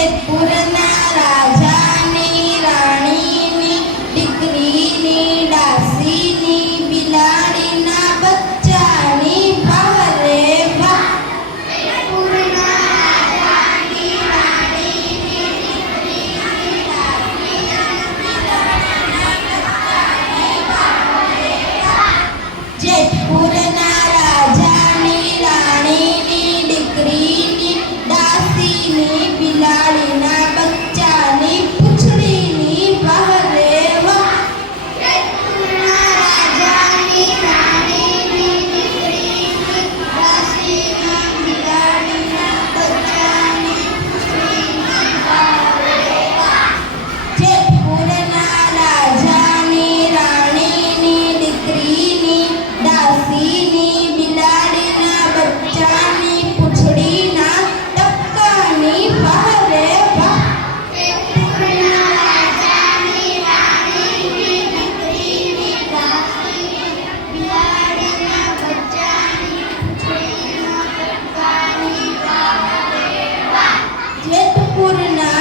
જેતપુરના રાજાની રાણીની દીકરીની દાસીની બિલાડીના બચ્ચાની બહારે વાહ. જેતપુરના રાજાની રાણીની દીકરીની દાસીની બિલાડીના બચ્ચાની બહારે વાહ. જેતપુરના રાજાની રાણીની દીકરીની દાસીની બિલાડીના બચ્ચાની પૂંછડીની બહારે વાહ. જેતપુરના રાજાની રાણીની દીકરીની દાસીની બિલાડીના બચ્ચાની પૂંછડીની બહારે વાહ. જેતપુરના રાજાની રાણીની દીકરીની દાસીની બિલાડીના બચ્ચાની પૂંછડીના ટપકાની બહારે વાહ. જેતપુરના રાજાની રાણીની દીકરીની દાસીની બિલાડીના બચ્ચાની પૂંછડીના ટપકાની બહારે વાહ. જેતપુરના